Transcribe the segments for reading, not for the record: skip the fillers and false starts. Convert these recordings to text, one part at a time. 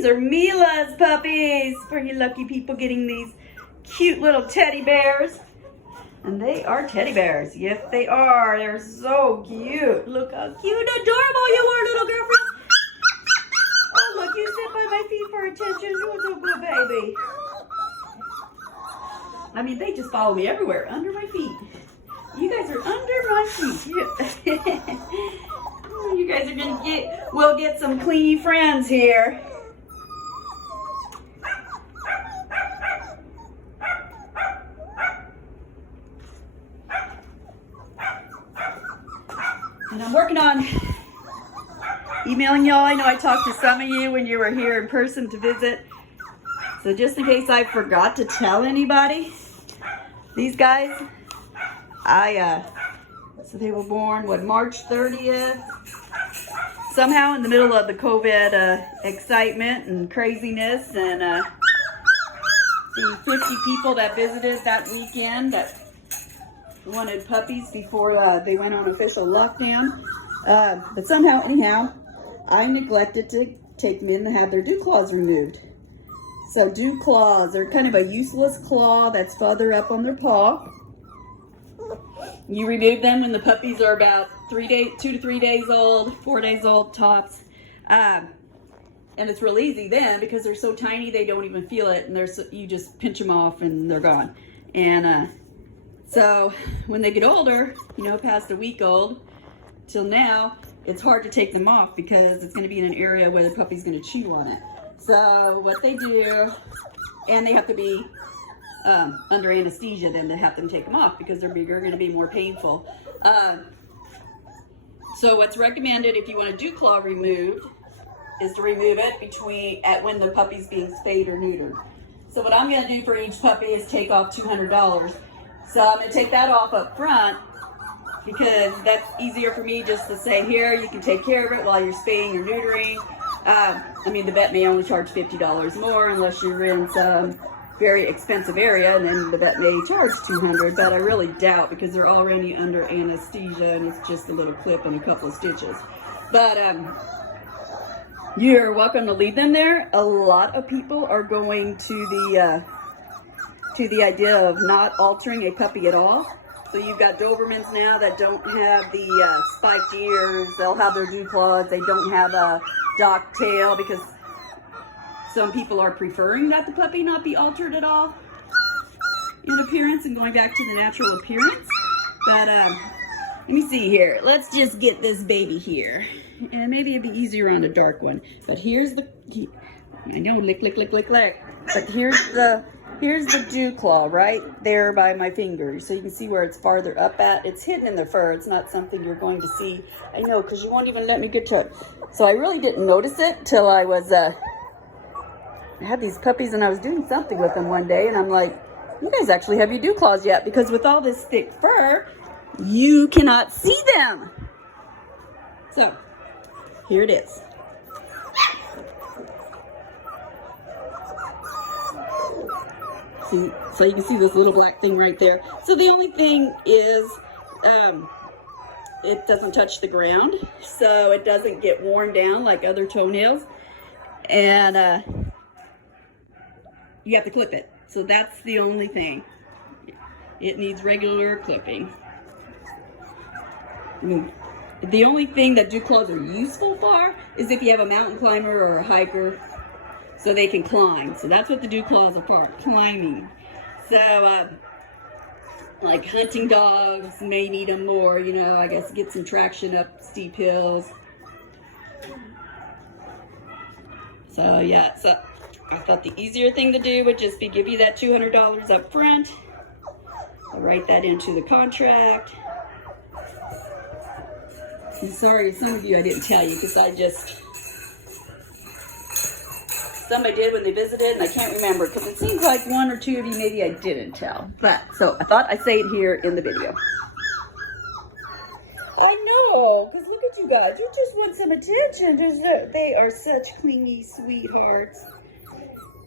These are Mila's puppies for you lucky people getting these cute little teddy bears. And they are teddy bears. Yes, they are. They're so cute. Look how cute and adorable you are, little girlfriend. Oh, look, you sit by my feet for attention. You're so good, baby. I mean, they just follow me everywhere, under my feet. You guys are under my feet. You guys are gonna we'll get some clingy friends here. And I'm working on emailing y'all. I know I talked to some of you when you were here in person to visit. So just in case I forgot to tell anybody, these guys, so they were born, March 30th? Somehow in the middle of the COVID excitement and craziness, and the 50 people that visited that weekend that wanted puppies before they went on official lockdown. But somehow, anyhow, I neglected to take them in to have their dew claws removed. So dew claws are kind of a useless claw that's farther up on their paw. You remove them when the puppies are about 2 to 3 days old, 4 days old tops. And it's real easy then because they're so tiny they don't even feel it, and you just pinch them off and they're gone. And so when they get older, past a week old till now, it's hard to take them off because it's going to be in an area where the puppy's going to chew on it. So what they do, and they have to be under anesthesia then to have them take them off because they're bigger, going to be more painful. So what's recommended if you want a dew claw removed is to remove it when the puppy's being spayed or neutered. So what I'm going to do for each puppy is take off $200. So I'm going to take that off up front because that's easier for me just to say, here, you can take care of it while you're spaying or neutering. I mean, the vet may only charge $50 more unless you're in some very expensive area, and then the vet may charge $200, but I really doubt because they're already under anesthesia and it's just a little clip and a couple of stitches. But you're welcome to leave them there. A lot of people are going to the idea of not altering a puppy at all. So you've got Dobermans now that don't have the spiked ears. They'll have their dew claws. They don't have a dock tail because some people are preferring that the puppy not be altered at all in appearance and going back to the natural appearance. But let me see here. Let's just get this baby here. And maybe it'd be easier on the dark one. But here's I know, lick. But here's the dew claw right there by my finger. So you can see where it's farther up at. It's hidden in the fur. It's not something you're going to see. I know, because you won't even let me get to it. So I really didn't notice it till I was, I had these puppies and I was doing something with them one day. And I'm like, you guys actually have your dew claws yet? Because with all this thick fur, you cannot see them. So here it is. See, so you can see this little black thing right there. So the only thing is it doesn't touch the ground, so it doesn't get worn down like other toenails, and you have to clip it. So that's the only thing. It needs regular clipping. The only thing that dew claws are useful for is if you have a mountain climber or a hiker, so they can climb. So that's what the dew claws are for, climbing. So like hunting dogs may need them more, I guess, get some traction up steep hills. So yeah, so I thought the easier thing to do would just be give you that $200 up front. I'll write that into the contract. I'm sorry, some of you I didn't tell you because somebody did when they visited, and I can't remember because it seems like one or two of you maybe I didn't tell. But so I thought I'd say it here in the video. I know, because look at you guys. You just want some attention. They are such clingy sweethearts.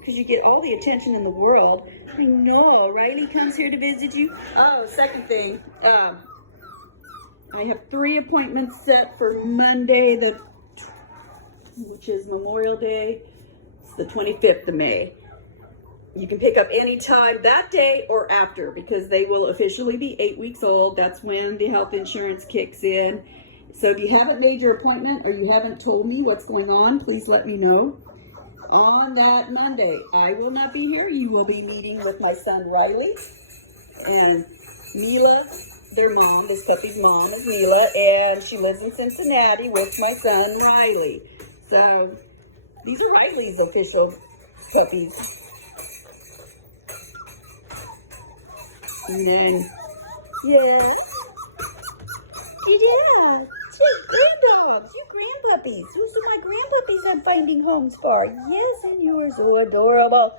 Because you get all the attention in the world. I know. Riley comes here to visit you. Oh, second thing. I have 3 appointments set for Monday, which is Memorial Day. the 25th of May. You can pick up any time that day or after, because they will officially be 8 weeks old. That's when the health insurance kicks in. So if you haven't made your appointment or you haven't told me what's going on, please let me know. On that Monday, I will not be here. You will be meeting with my son Riley and Mila, their mom. This puppy's mom is Mila, and she lives in Cincinnati with my son Riley. So these are Riley's official puppies. And then, yeah, granddogs, you grandpuppies. Who's my grandpuppies I'm finding homes for? Yes, and you're so adorable.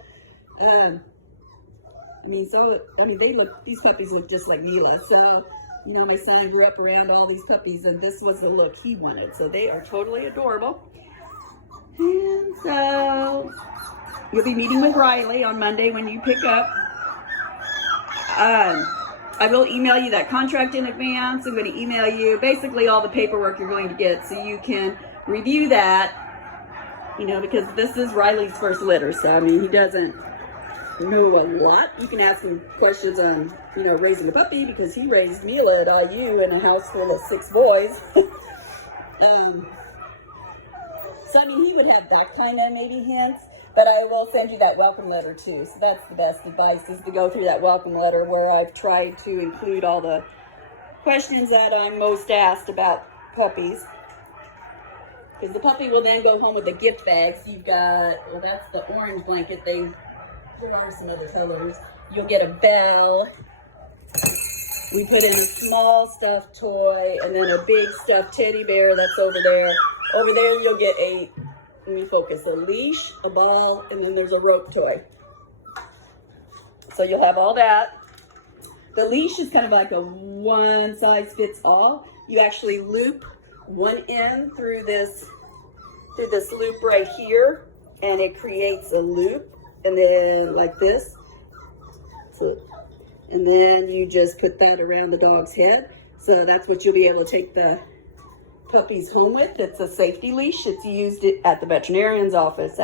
These puppies look just like Mila. So, you know, my son grew up around all these puppies, and this was the look he wanted. So they are totally adorable. And so you'll be meeting with Riley on Monday when you pick up. I will email you that contract in advance. I'm going to email you basically all the paperwork you're going to get so you can review that, you know, because this is Riley's first litter. So, I mean, he doesn't know a lot. You can ask him questions on, you know, raising a puppy, because he raised Mila at IU in a house full of 6 boys. So, I mean, he would have that kind of maybe hints. But I will send you that welcome letter too. So that's the best advice, is to go through that welcome letter where I've tried to include all the questions that I'm most asked about puppies. Because the puppy will then go home with a gift bag. So you've got, well, that's the orange blanket. There are some other colors. You'll get a bell. We put in a small stuffed toy, and then a big stuffed teddy bear that's over there. Over there you'll get a, let me focus, a leash, a ball, and then there's a rope toy. So you'll have all that. The leash is kind of like a one size fits all. You actually loop one end through this loop right here, and it creates a loop, and then like this. So, and then you just put that around the dog's head. So that's what you'll be able to take the puppies home with. It's a safety leash. It's used at the veterinarian's office,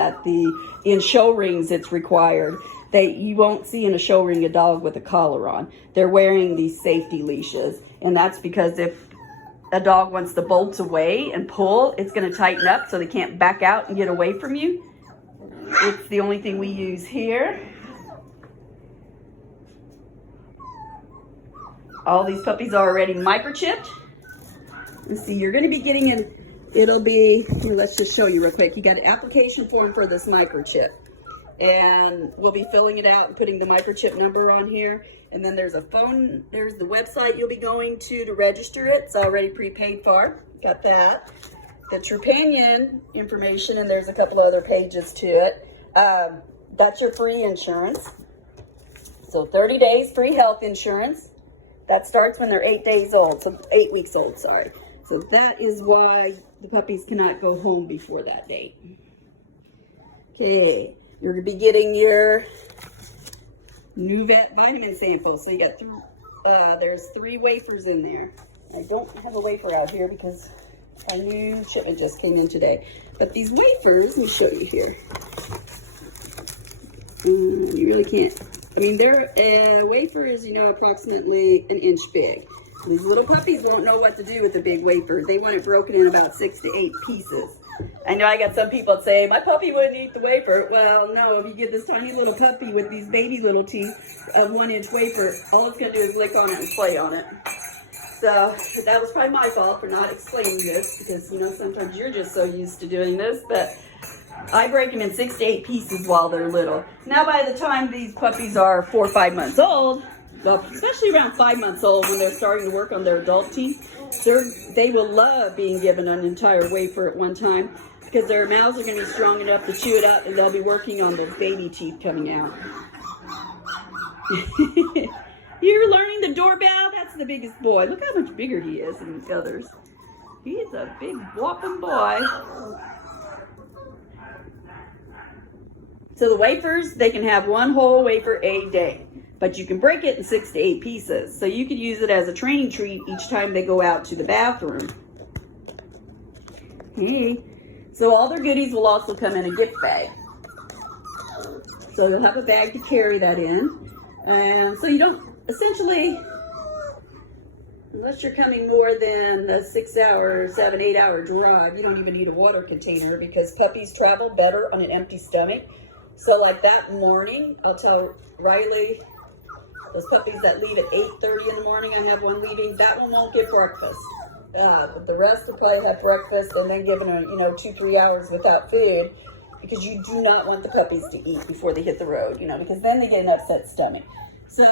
in show rings it's required. You won't see in a show ring a dog with a collar on. They're wearing these safety leashes, and that's because if a dog wants to bolt away and pull, it's going to tighten up so they can't back out and get away from you. It's the only thing we use here. All these puppies are already microchipped. And see, you're going to be getting it'll be, here, let's just show you real quick. You got an application form for this microchip. And we'll be filling it out and putting the microchip number on here. And then there's a phone, there's the website you'll be going to register it. It's already prepaid for. Got that. The Trupanion information, and there's a couple other pages to it. That's your free insurance. So 30 days free health insurance. That starts when they're 8 days old, so 8 weeks old, sorry. So that is why the puppies cannot go home before that date. Okay, you're gonna be getting your new vet vitamin sample. So you got there's 3 wafers in there. I don't have a wafer out here because our new shipment just came in today. But these wafers, let me show you here. You really can't. I mean, their wafer is, you know, approximately 1 inch big. These little puppies won't know what to do with the big wafer. They want it broken in about 6 to 8 pieces. I know I got some people that say, my puppy wouldn't eat the wafer. Well, no, if you get this tiny little puppy with these baby little teeth of 1 inch wafer, all it's going to do is lick on it and play on it. So that was probably my fault for not explaining this, because, you know, sometimes you're just so used to doing this, but I break them in 6 to 8 pieces while they're little. Now, by the time these puppies are 4 or 5 months old, well, especially around 5 months old when they're starting to work on their adult teeth, they will love being given an entire wafer at one time, because their mouths are going to be strong enough to chew it up, and they'll be working on those baby teeth coming out. You're learning the doorbell? That's the biggest boy. Look how much bigger he is than the others. He's a big whopping boy. So the wafers, they can have 1 whole wafer a day, but you can break it in 6 to 8 pieces. So you could use it as a training treat each time they go out to the bathroom. So all their goodies will also come in a gift bag. So you'll have a bag to carry that in. And so you don't, essentially, unless you're coming more than a 6 hour, 7, 8 hour drive, you don't even need a water container because puppies travel better on an empty stomach. So like that morning, I'll tell Riley, those puppies that leave at 8:30 in the morning, I have one leaving, that one won't get breakfast. But the rest will probably have breakfast and then giving her, 2-3 hours without food, because you do not want the puppies to eat before they hit the road, because then they get an upset stomach. So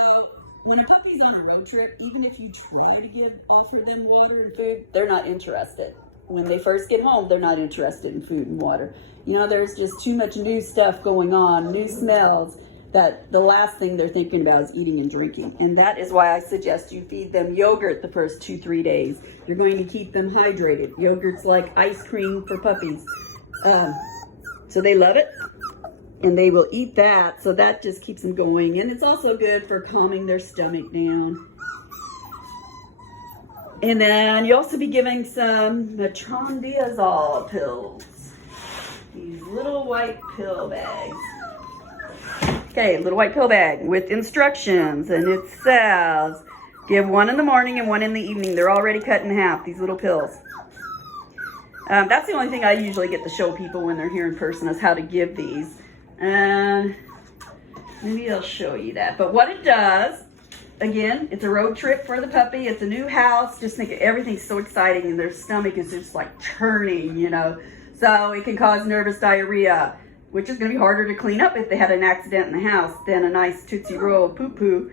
when a puppy's on a road trip, even if you try to offer them water and food, they're not interested. When they first get home, they're not interested in food and water. There's just too much new stuff going on, new smells, that the last thing they're thinking about is eating and drinking. And that is why I suggest you feed them yogurt the first 2-3 days. You're going to keep them hydrated. Yogurt's like ice cream for puppies. So they love it, and they will eat that. So that just keeps them going. And it's also good for calming their stomach down. And then you also be giving some metronidazole pills. These little white pill bags. Okay, little white pill bag with instructions, and it says give one in the morning and one in the evening. They're already cut in half, these little pills. That's the only thing I usually get to show people when they're here in person is how to give these. And maybe I'll show you that. But what it does, again, it's a road trip for the puppy. It's a new house. Just think everything's so exciting and their stomach is just like churning, So it can cause nervous diarrhea, which is going to be harder to clean up if they had an accident in the house than a nice Tootsie Roll poo-poo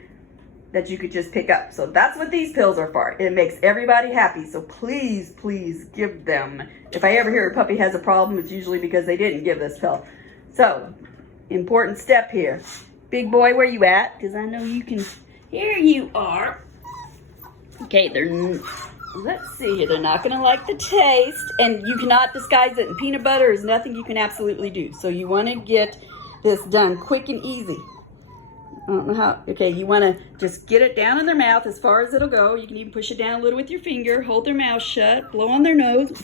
that you could just pick up. So that's what these pills are for. It makes everybody happy. So please, please give them. If I ever hear a puppy has a problem, it's usually because they didn't give this pill. So, important step here. Big boy, where you at? Because I know you can. Here you are. Okay, let's see here. They're not going to like the taste, and you cannot disguise it. And peanut butter is nothing you can absolutely do. So you want to get this done quick and easy. I don't know how. Okay, you want to just get it down in their mouth as far as it'll go. You can even push it down a little with your finger. Hold their mouth shut. Blow on their nose.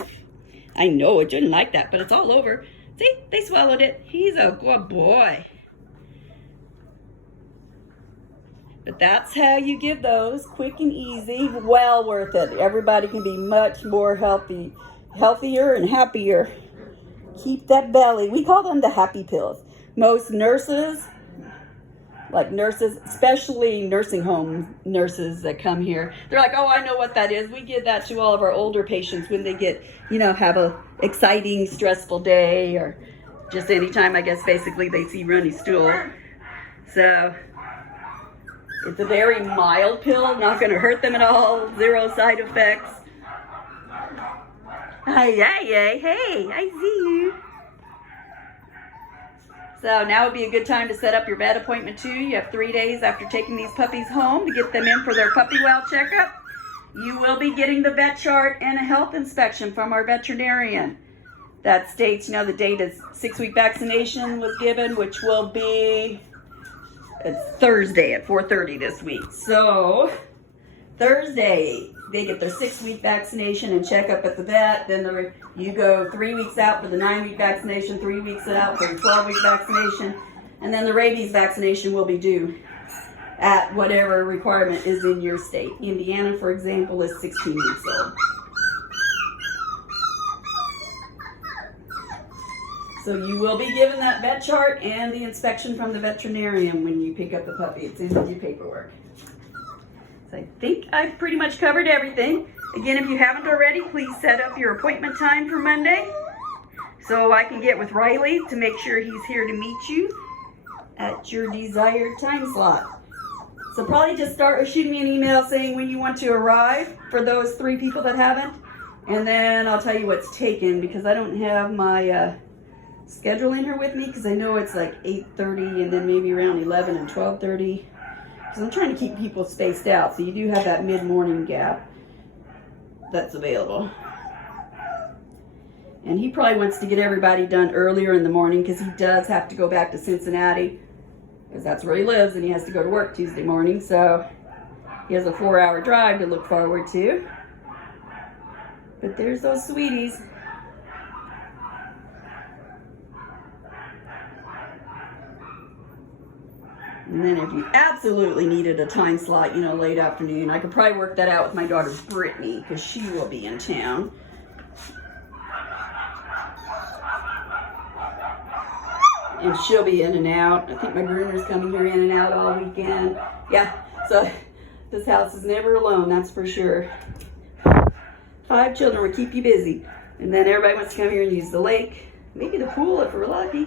I know it didn't like that, but it's all over. See, they swallowed it. He's a good boy. But that's how you give those, quick and easy, well worth it. Everybody can be much more healthier and happier. Keep that belly. We call them the happy pills. Most nurses, especially nursing home nurses that come here, they're like, oh, I know what that is. We give that to all of our older patients when they get, have a exciting, stressful day, or just anytime, I guess, basically they see runny stool. So it's a very mild pill, not going to hurt them at all, 0 side effects. Hey, I see you. So now would be a good time to set up your vet appointment too. You have 3 days after taking these puppies home to get them in for their puppy well checkup. You will be getting the vet chart and a health inspection from our veterinarian. That states, the date is 6-week vaccination was given, which will be Thursday at 4:30 this week. So Thursday, they get their 6-week vaccination and checkup at the vet. Then you go 3 weeks out for the 9-week vaccination, 3 weeks out for the 12-week vaccination, and then the rabies vaccination will be due at whatever requirement is in your state. Indiana, for example, is 16 weeks old. So you will be given that vet chart and the inspection from the veterinarian when you pick up the puppy. It's in your paperwork. So I think I've pretty much covered everything. Again, if you haven't already, please set up your appointment time for Monday so I can get with Riley to make sure he's here to meet you at your desired time slot. So probably just start with shooting me an email saying when you want to arrive for those 3 people that haven't. And then I'll tell you what's taken, because I don't have my schedule in here with me, because I know it's like 8:30 and then maybe around 11 and 12:30. Because I'm trying to keep people spaced out. So you do have that mid-morning gap that's available. And he probably wants to get everybody done earlier in the morning, because he does have to go back to Cincinnati, because that's where he lives, and he has to go to work Tuesday morning. So he has a 4-hour drive to look forward to. But there's those sweeties. And then if you absolutely needed a time slot, you know, late afternoon, I could probably work that out with my daughter Brittany, because she will be in town. And she'll be in and out. I think my groomer's coming here in and out all weekend. Yeah, so this house is never alone, that's for sure. 5 children will keep you busy. And then everybody wants to come here and use the lake. Maybe the pool if we're lucky.